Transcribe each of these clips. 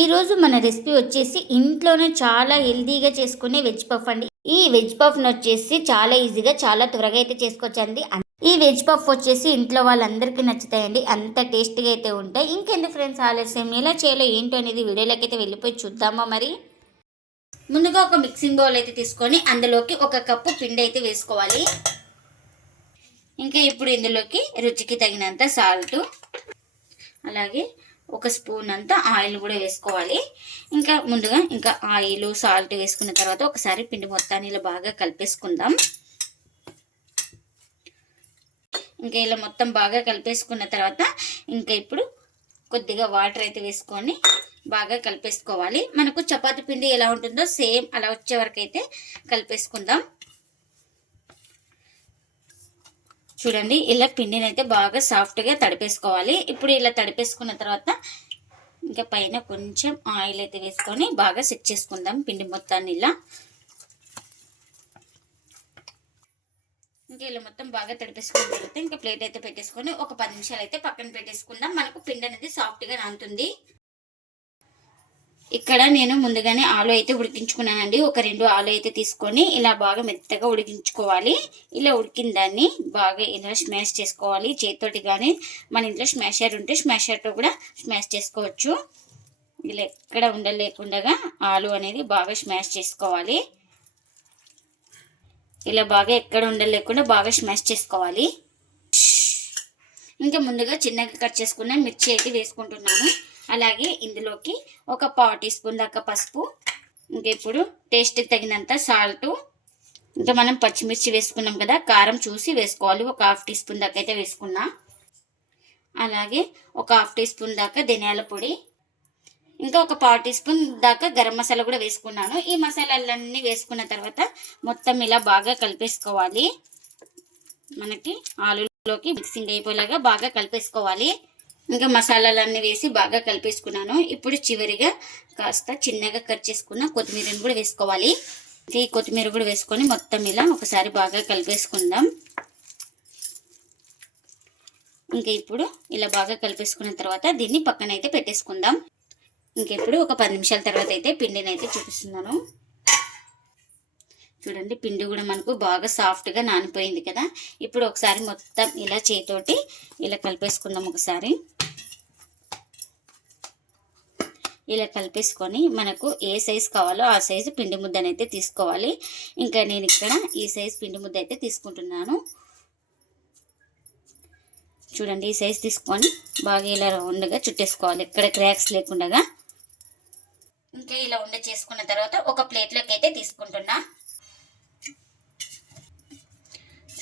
ఈరోజు మన రెసిపీ వచ్చేసి ఇంట్లోనే చాలా హెల్తీగా చేసుకునే వెజ్ పఫ్ అండి. ఈ వెజ్ పఫ్ను వచ్చేసి చాలా ఈజీగా చాలా త్వరగా అయితే చేసుకోవచ్చండి. ఈ వెజ్ పఫ్ వచ్చేసి ఇంట్లో వాళ్ళందరికీ నచ్చుతాయండి. అంత టేస్టీగా అయితే ఉంటాయి. ఇంకెందుకు ఫ్రెండ్స్ ఆలస్యం? ఎలా చేయాలో ఏంటో అనేది వీడియోలోకి అయితే వెళ్ళిపోయి చూద్దామా మరి? ముందుగా ఒక మిక్సింగ్ బౌల్ అయితే తీసుకొని అందులోకి ఒక కప్పు పిండి అయితే వేసుకోవాలి. ఇంకా ఇప్పుడు ఇందులోకి రుచికి తగినంత సాల్ట్ అలాగే ఒక స్పూన్ అంతా ఆయిల్ కూడా వేసుకోవాలి. ఇంకా ముందుగా ఇంకా ఆయిల్ సాల్ట్ వేసుకున్న తర్వాత ఒకసారి పిండి మొత్తాన్ని ఇలా బాగా కలిపేసుకుందాం. ఇంకా ఇలా మొత్తం బాగా కలిపేసుకున్న తర్వాత ఇంకా ఇప్పుడు కొద్దిగా వాటర్ అయితే వేసుకొని బాగా కలిపేసుకోవాలి. మనకు చపాతి పిండి ఎలా ఉంటుందో సేమ్ అలా వచ్చే వరకు అయితే కలిపేసుకుందాం. చూడండి ఇలా పిండిని అయితే బాగా సాఫ్ట్గా తడిపేసుకోవాలి. ఇప్పుడు ఇలా తడిపేసుకున్న తర్వాత ఇంకా పైన కొంచెం ఆయిల్ అయితే వేసుకొని బాగా సెట్ చేసుకుందాం పిండి మొత్తాన్ని ఇలా. ఇంకా ఇలా మొత్తం బాగా తడిపేసుకున్న తర్వాత ఇంకా ప్లేట్ అయితే పెట్టేసుకొని ఒక పది నిమిషాలు అయితే పక్కన పెట్టేసుకుందాం. మనకు పిండి అనేది సాఫ్ట్గా నానుతుంది ఇక్కడ నేను ముందుగానే ఆలు అయితే ఉడికించుకున్నానండి. ఒక రెండు ఆలు అయితే తీసుకొని ఇలా బాగా మెత్తగా ఉడికించుకోవాలి. ఇలా ఉడికిన దాన్ని బాగా ఇలా స్మాష్ చేసుకోవాలి. చేతితోటి కానీ మన ఇంట్లో స్మాషర్ ఉంటే స్మాషర్తో కూడా స్మాష్ చేసుకోవచ్చు. ఇలా ఎక్కడ ఉండలేకుండా ఆలు అనేది బాగా స్మాష్ చేసుకోవాలి. ఇలా బాగా ఎక్కడ ఉండలేకుండా బాగా స్మాష్ చేసుకోవాలి. ఇంకా ముందుగా చిన్నగా కట్ చేసుకున్న మిర్చి అయితే వేసుకుంటున్నాను. అలాగే ఇందులోకి ఒక పావు టీ స్పూన్ దాకా పసుపు ఇంకా ఇప్పుడు టేస్ట్కి తగినంత సాల్ట్ ఇంకా మనం పచ్చిమిర్చి వేసుకున్నాం కదా కారం చూసి వేసుకోవాలి. ఒక హాఫ్ టీ స్పూన్ దాకా అయితే వేసుకున్నా. అలాగే ఒక హాఫ్ టీ స్పూన్ దాకా ధనియాల పొడి ఇంకా ఒక పావు టీ స్పూన్ దాకా గరం మసాలా కూడా వేసుకున్నాను. ఈ మసాలాలన్నీ వేసుకున్న తర్వాత మొత్తం ఇలా బాగా కలిపేసుకోవాలి. మనకి ఆలులోకి మిక్సింగ్ అయిపోయేలాగా బాగా కలిపేసుకోవాలి. ఇంకా మసాలాలన్నీ వేసి బాగా కలిపేసుకున్నాను. ఇప్పుడు చివరిగా కాస్త చిన్నగా కట్ చేసుకున్న కొత్తిమీరని కూడా వేసుకోవాలి. ఈ కొత్తిమీర కూడా వేసుకొని మొత్తం ఇలా ఒకసారి బాగా కలిపేసుకుందాం. ఇంకా ఇప్పుడు ఇలా బాగా కలిపేసుకున్న తర్వాత దీన్ని పక్కన అయితే పెట్టేసుకుందాం. ఇంకా ఇప్పుడు ఒక పది నిమిషాల తర్వాత అయితే పిండిని అయితే చూపిస్తున్నాను. చూడండి పిండి కూడా మనకు బాగా సాఫ్ట్గా నానిపోయింది కదా. ఇప్పుడు ఒకసారి మొత్తం ఇలా చేతోటి ఇలా కలిపేసుకుందాం ఒకసారి. ఇలా కలిపేసుకొని మనకు ఏ సైజు కావాలో ఆ సైజు పిండి ముద్దనైతే తీసుకోవాలి. ఇంకా నేను ఇక్కడ ఈ సైజు పిండి ముద్ద అయితే తీసుకుంటున్నాను. చూడండి ఈ సైజు తీసుకొని బాగా ఇలా రౌండ్గా చుట్టేసుకోవాలి. ఎక్కడ క్రాక్స్ లేకుండా. ఇంకా ఇలా ఉండ చేసుకున్న తర్వాత ఒక ప్లేట్లోకి అయితే తీసుకుంటున్నా.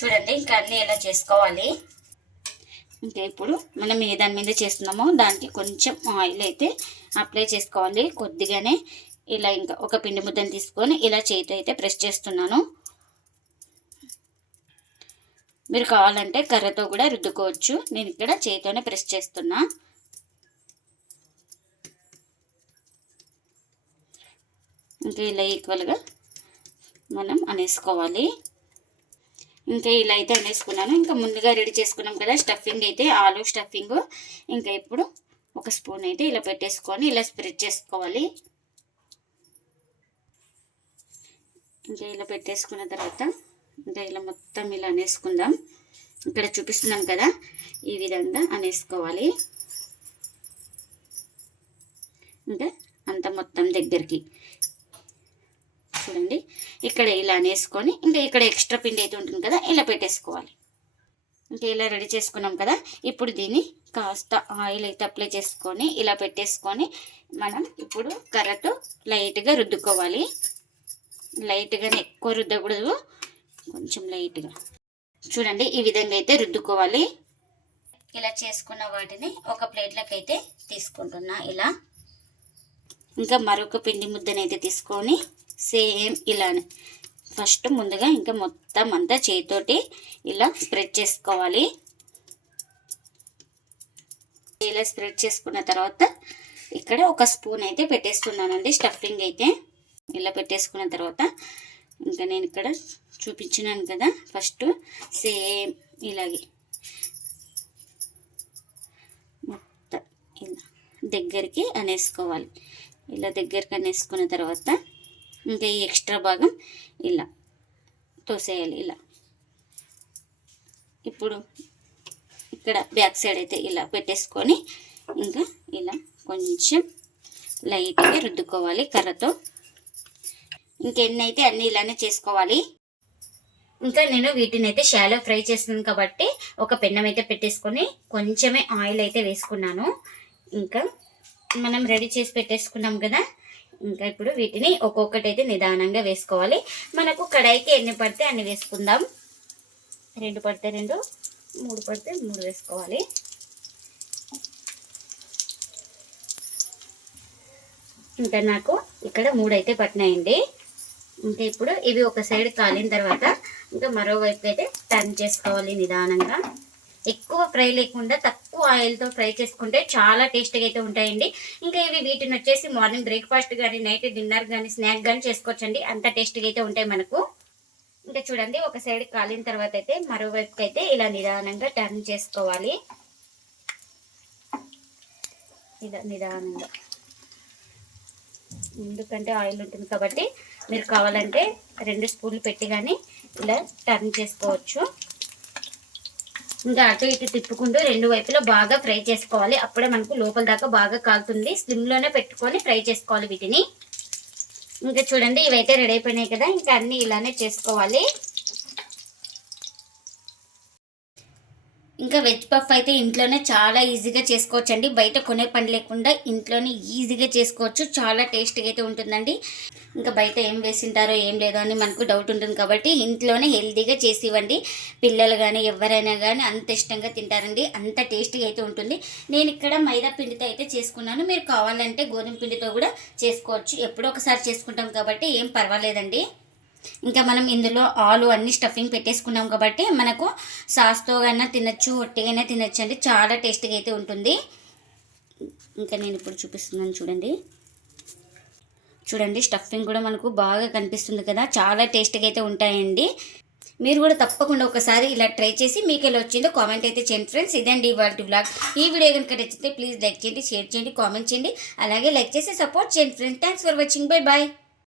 చూడండి ఇంకా అన్నీ ఇలా చేసుకోవాలి? ఇంకా ఇప్పుడు మనం ఏ దాని మీద చేస్తున్నామో దానికి కొంచెం ఆయిల్ అయితే అప్లై చేసుకోవాలి. కొద్దిగానే ఇలా ఇంకా ఒక పిండి ముద్దను తీసుకొని ఇలా చేతి అయితే ప్రెస్ చేస్తున్నాను. మీరు కావాలంటే కర్రతో కూడా రుద్దుకోవచ్చు. నేను ఇక్కడ చేతితోనే ప్రెస్ చేస్తున్నా. ఇంకా ఇలా ఈక్వల్గా మనం అనేసుకోవాలి. ఇంకా ఇలా అయితే అనేసుకున్నాను. ఇంకా ముందుగా రెడీ చేసుకున్నాం కదా స్టఫింగ్ అయితే ఆలు స్టఫింగ్. ఇంకా ఇప్పుడు ఒక స్పూన్ అయితే ఇలా పెట్టేసుకొని ఇలా స్ప్రెడ్ చేసుకోవాలి. ఇంకా ఇలా పెట్టేసుకున్న తర్వాత ఇంకా ఇలా మొత్తం ఇలా అనేసుకుందాం. ఇక్కడ చూపిస్తున్నాం కదా ఈ విధంగా అనేసుకోవాలి. ఇంకా అంత మొత్తం దగ్గరికి. చూడండి. ఇక్కడ ఇలా నేసుకొని ఇంకా ఇక్కడ ఎక్స్ట్రా పిండి అయితే ఉంటుంది కదా ఇలా పెట్టేసుకోవాలి. ఇంకా ఇలా రెడీ చేసుకున్నాం కదా ఇప్పుడు దీన్ని కాస్త ఆయిల్ అయితే అప్లై చేసుకొని ఇలా పెట్టేసుకొని మనం ఇప్పుడు కర్రతో లైట్గా రుద్దుకోవాలి. లైట్గానే ఎక్కువ రుద్దకూడదు కొంచెం లైట్గా. చూడండి ఈ విధంగా అయితే రుద్దుకోవాలి. ఇలా చేసుకున్న వాటిని ఒక ప్లేట్లోకి అయితే తీసుకుంటున్నా ఇలా. ఇంకా మరొక పిండి ముద్దనైతే తీసుకొని సేమ్ ఇలానే. ఫస్ట్ ముందుగా ఇంకా మొత్తం అంతా చేతితోటి ఇలా స్ప్రెడ్ చేసుకోవాలి. ఇలా స్ప్రెడ్ చేసుకున్న తర్వాత ఇక్కడ ఒక స్పూన్ అయితే పెట్టేస్తున్నానండి స్టఫింగ్ అయితే. ఇలా పెట్టేసుకున్న తర్వాత ఇంకా నేను ఇక్కడ చూపించినాను కదా ఫస్ట్ సేమ్ ఇలాగే. మొత్తం ఇలా దగ్గరికి అనేసుకోవాలి. ఇలా దగ్గరికి అనేసుకున్న తర్వాత ఇంకా ఈ ఎక్స్ట్రా భాగం ఇలా తోసేయాలి ఇలా. ఇప్పుడు ఇక్కడ బ్యాక్ సైడ్ అయితే ఇలా పెట్టేసుకొని ఇంకా ఇలా కొంచెం లైట్గా రుద్దుకోవాలి కర్రతో. ఇంకెన్నైతే అయితే అన్ని ఇలానే చేసుకోవాలి. ఇంకా నేను వీటిని అయితే షాలో ఫ్రై చేస్తున్నాను కాబట్టి ఒక పెన్నం అయితే పెట్టేసుకొని కొంచెమే ఆయిల్ అయితే వేసుకున్నాను. ఇంకా మనం రెడీ చేసి పెట్టేసుకున్నాం కదా ఇంకా ఇప్పుడు వీటిని ఒక్కొక్కటి అయితే నిదానంగా వేసుకోవాలి. మనకు కడాయికి ఎన్ని పడితే అన్ని వేసుకుందాం. రెండు పడితే రెండు మూడు పడితే మూడు వేసుకోవాలి. ఇంకా నాకు ఇక్కడ మూడు అయితే పట్టినాయండి. ఇంకా ఇప్పుడు ఇవి ఒక సైడ్ కాలిన తర్వాత ఇంకా మరోవైపు అయితే టర్న్ చేసుకోవాలి నిదానంగా. ఎక్కువ ఫ్రై లేకుండా తక్కువ ఆయిల్తో ఫ్రై చేసుకుంటే చాలా టేస్ట్గా అయితే ఉంటాయండి. ఇంకా ఇవి వీటిని వచ్చేసి మార్నింగ్ బ్రేక్ఫాస్ట్ కానీ నైట్ డిన్నర్ కానీ స్నాక్ కానీ చేసుకోవచ్చండి. అంత టేస్ట్గా అయితే ఉంటాయి మనకు. ఇంకా చూడండి ఒక సైడ్ కాలిన తర్వాత అయితే మరోవైపుకి అయితే ఇలా నిదానంగా టర్న్ చేసుకోవాలి. ఇలా నిదానంగా. ఎందుకంటే ఆయిల్ ఉంటుంది కాబట్టి మీరు కావాలంటే రెండు స్పూన్లు పెట్టి కానీ ఇలా టర్న్ చేసుకోవచ్చు. ఇంకా అటు ఇటు తిప్పుకుంటూ రెండు వైపులా బాగా ఫ్రై చేసుకోవాలి. అప్పుడే మనకు లోపల దాకా బాగా కాలుతుంది. స్లిమ్లోనే పెట్టుకొని ఫ్రై చేసుకోవాలి వీటిని. ఇంకా చూడండి ఇవైతే రెడీ అయిపోయినాయి కదా. ఇంకా అన్నీ ఇలానే చేసుకోవాలి. ఇంకా వెజ్ పఫ్ అయితే ఇంట్లోనే చాలా ఈజీగా చేసుకోవచ్చు అండి బయట కొనే పని లేకుండా ఇంట్లోనే ఈజీగా చేసుకోవచ్చు. చాలా టేస్ట్గా అయితే ఉంటుందండి. ఇంకా బయట ఏం వేసింటారో ఏం లేదో అని మనకు డౌట్ ఉంటుంది కాబట్టి ఇంట్లోనే హెల్తీగా చేసి ఇవ్వండి పిల్లలు కానీ ఎవరైనా కానీ అంత ఇష్టంగా తింటారండి. అంత టేస్టీగా అయితే ఉంటుంది. నేను ఇక్కడ మైదా పిండితో అయితే చేసుకున్నాను. మీరు కావాలంటే గోధుమ పిండితో కూడా చేసుకోవచ్చు. ఎప్పుడో ఒకసారి చేసుకుంటాం కాబట్టి ఏం పర్వాలేదండి. ఇంకా మనం ఇందులో ఆలు అన్ని స్టఫింగ్ పెట్టేసుకున్నాం కాబట్టి మనకు సాస్తో కన్నా తినచ్చు ఒట్టిగానే తినచ్చు అండి. చాలా టేస్టీగా అయితే ఉంటుంది. ఇంకా నేను ఇప్పుడు చూపిస్తున్నాను చూడండి. చూడండి స్టఫింగ్ కూడా మనకు బాగా కనిపిస్తుంది కదా. చాలా టేస్ట్గా అయితే ఉంటాయండి. మీరు కూడా తప్పకుండా ఒకసారి ఇలా ట్రై చేసి మీకు ఎలా వచ్చిందో కామెంట్ అయితే చేయండి ఫ్రెండ్స్. ఇదండి ఇవాళ బ్లాగ్ ఈ వీడియో కనుక నచ్చితే ప్లీజ్ లైక్ చేయండి షేర్ చేయండి కామెంట్ చేయండి. అలాగే లైక్ చేసి సపోర్ట్ చేయండి friends. Thanks for watching bye bye